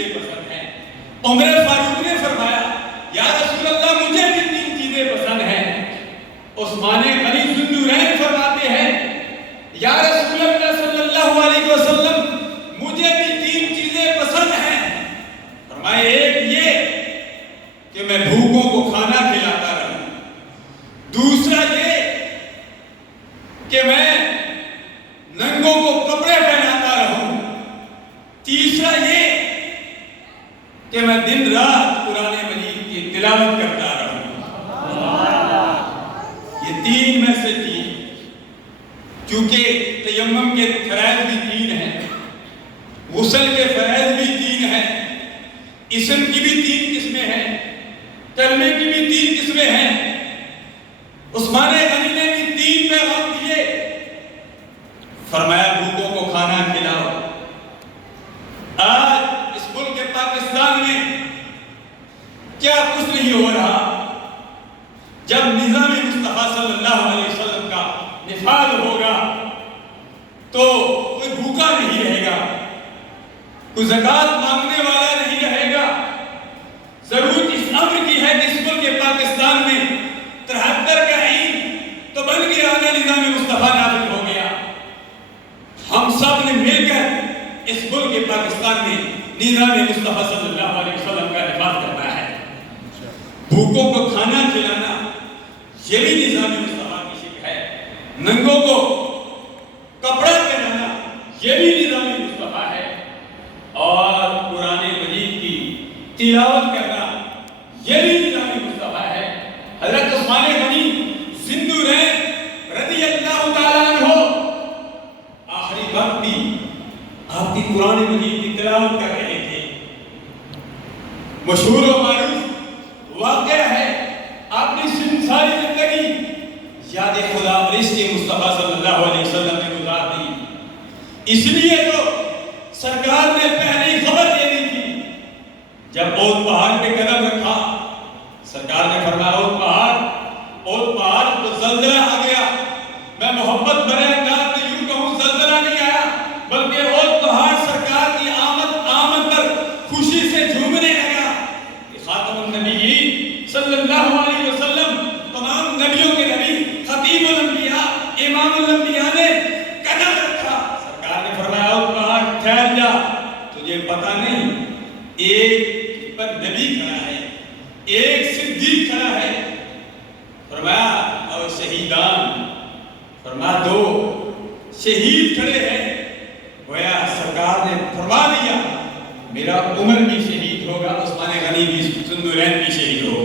چیزیں پسند ہیں۔ عمر فاروق نے فرمایا یا رسول اللہ مجھے بھی 3 چیزیں پسند ہیں۔ عثمان غنی ذوالنورین فرماتے ہیں یا رسول اللہ صلی اللہ علیہ وسلم مجھے بھی 3 چیزیں پسند ہیں۔ فرمایا ایک یہ کہ میں بھوکوں کو کھانا کھلاتا رہوں، دوسرا یہ کہ میں ننگوں کو کپڑے پہناتا رہوں، تیسرا یہ کہ میں دن رات قرآن مجید کی تلاوت کرتا رہوں۔ یہ 3 میں سے 3، کیونکہ تیمم کے فرائض بھی 3 ہیں، غسل کے فرائض بھی 3 ہیں، اسم کی بھی 3 قسمیں ہیں، کلمے کی بھی 3 قسمیں ہیں۔ عثمان غنی نے بھی 3 پیغام دیے۔ فرمایا بھوکوں کو کھانا کھلاؤ۔ آج اس ملک پاکستان میں کیا کچھ نہیں ہو رہا۔ جب نظام مصطفیٰ صلی اللہ علیہ وسلم کا نفاذ ہوگا تو کوئی بھوکا نہیں رہے گا، کوئی زکوٰۃ مانگنے والا نہیں رہے گا۔ ضرورت اس امر کی ہے کہ اس ملک پاکستان میں 73 کا عید تو بن گیا، نظام مصطفیٰ نافذ ہو گیا۔ ہم سب نے مل کر اس ملک پاکستان میں نظام مصطفیٰ صلی اللہ علیہ وسلم کا نفاذ کرنا ہے۔ بھوکوں کو کھانا کھلانا یہ بھی نظام مصطفیٰ کی شک ہے، ننگوں کو کپڑا پہنانا یہ بھی نظام مصطفیٰ ہے، اور قرآن مجید کی تلاوت کرنا یہ بھی نظام مصطفیٰ ہے۔ حضرت عثمان غنی ذوالنورین رضی اللہ تعالیٰ عنہ آخری وقت بھی آپ کی قرآن مجید کی تلاوت کر رہے تھے۔ مشہور و معروف واقعہ ہے، آپ نے ساری زندگی یاد خدا پرست کے مصطفیٰ صلی اللہ علیہ وسلم نے گزار دی۔ اس لیے تو سرکار نے پہلی خبر دے دی تھی جب اود پہاڑ پہ قدم رکھا۔ سرکار نے فرمایا اود پہاڑ تو زلزلہ آ گیا۔ میں محبت بھرے انداز میں یوں کہوں زلزلہ نہیں آیا، بلکہ اود پہاڑ سرکار کی آمد پر خوشی سے جھومنے لگا کہ خاتم النبیین صلی اللہ علیہ وسلم، تمام نبیوں کے نبی، خطیب الانبیاء، امام الانبیاء نے قدم رکھا۔ سرکار نے فرمایا اود پہاڑ ٹھہر جا، تجھے پتہ نہیں ایک پر نبی کھڑا ہے، ایک صدیق کھڑا ہے۔ فرمایا اور شہیدان، فرمایا 2 شہید کھڑے ہیں۔ گویا سرکار نے فرما دیا میرا عمر بھی شہید ہوگا، عثمان غنی بھی ذوالنورین بھی شہید ہوگا۔